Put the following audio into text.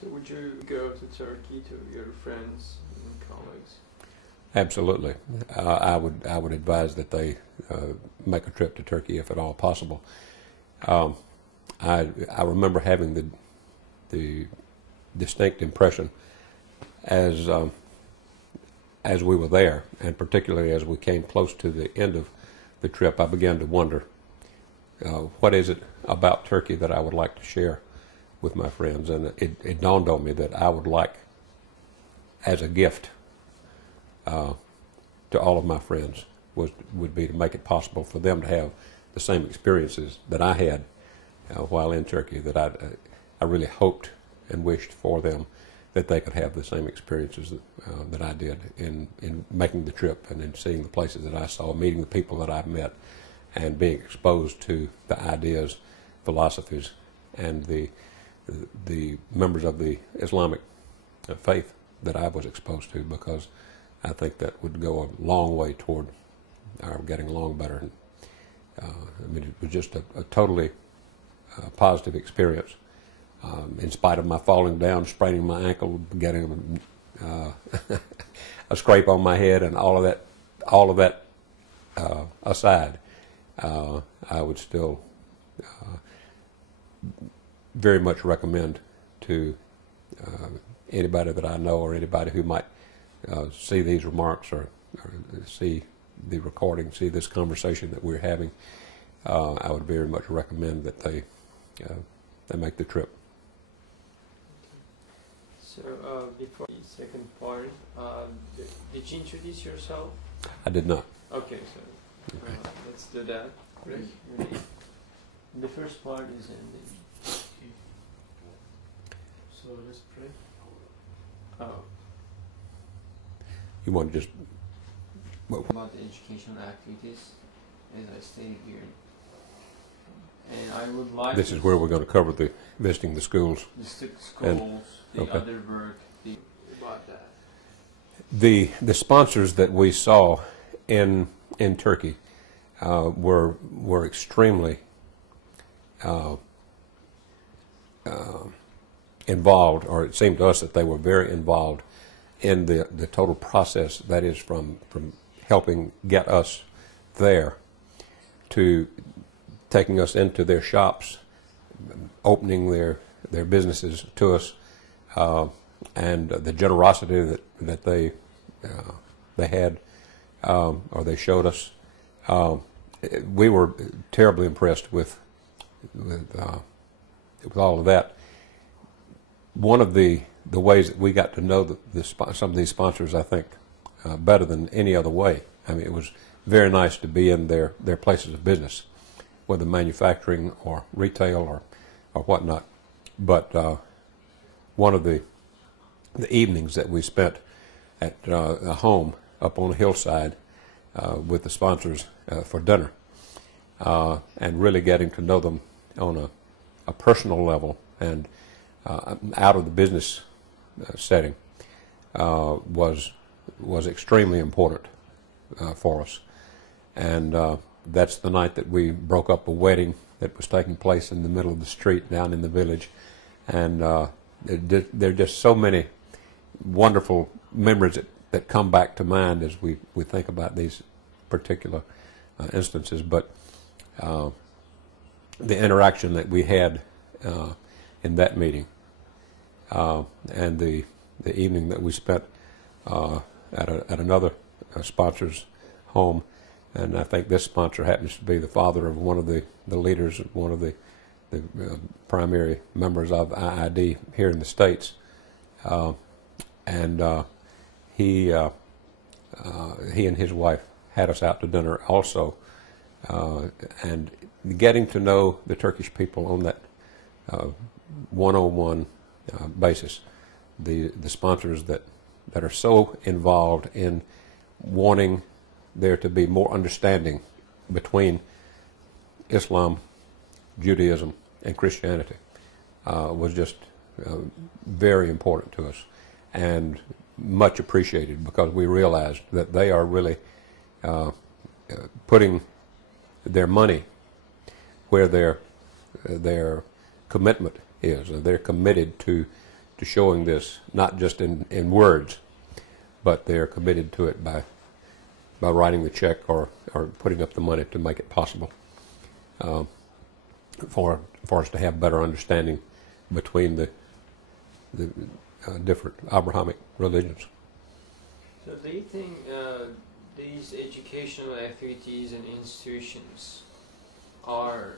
So would you go to Turkey to your friends and colleagues? Absolutely. I would advise that they make a trip to Turkey if at all possible. I remember having the distinct impression as we were there, and particularly as we came close to the end of the trip, I began to wonder, what is it about Turkey that I would like to share with my friends? And it dawned on me that I would like, as a gift to all of my friends, would be to make it possible for them to have the same experiences that I had while in Turkey, that I really hoped and wished for them that they could have the same experiences that I did in making the trip and in seeing the places that I saw, meeting the people that I've met, and being exposed to the ideas, philosophies, and the members of the Islamic faith that I was exposed to, because I think that would go a long way toward our getting along better. I mean, it was just a totally positive experience. In spite of my falling down, spraining my ankle, getting a scrape on my head, and all of that aside, I would still very much recommend to anybody that I know, or anybody who might see these remarks, or see the recording, see this conversation that we're having. I would very much recommend that they make the trip. So before the second part, did you introduce yourself? I did not. Okay, so let's do that. Ready? The first part is in the... So let's pray. Oh. You want to just... About the educational activities, as I stated here. And I would like... This is where we're going to cover the visiting the schools. The schools, okay. Other work, about that. The sponsors that we saw in Turkey were extremely involved, or it seemed to us that they were very involved in the total process, that is from helping get us there to taking us into their shops, opening their businesses to us, and the generosity that they had, or they showed us. We were terribly impressed with all of that. One of the ways that we got to know some of these sponsors, I think, better than any other way. I mean, it was very nice to be in their places of business, whether manufacturing or retail or whatnot. But one of the evenings that we spent at a home up on a hillside with the sponsors for dinner, and really getting to know them on a personal level and out of the business setting was extremely important for us. And that's the night that we broke up a wedding that was taking place in the middle of the street down in the village. And there are just so many wonderful memories that come back to mind as we think about these particular instances. But the interaction that we had in that meeting, and the evening that we spent at another sponsor's home, and I think this sponsor happens to be the father of one of the leaders, one of the primary members of IID here in the States, and he and his wife had us out to dinner also, and getting to know the Turkish people on that one-on-one basis, the sponsors that are so involved in wanting there to be more understanding between Islam, Judaism, and Christianity was just very important to us, and much appreciated, because we realized that they are really putting their money where their commitment is. They're committed to to showing this, not just in words, but they are committed to it by writing the check or putting up the money to make it possible for us to have better understanding between the different Abrahamic religions. So do you think these educational activities and institutions are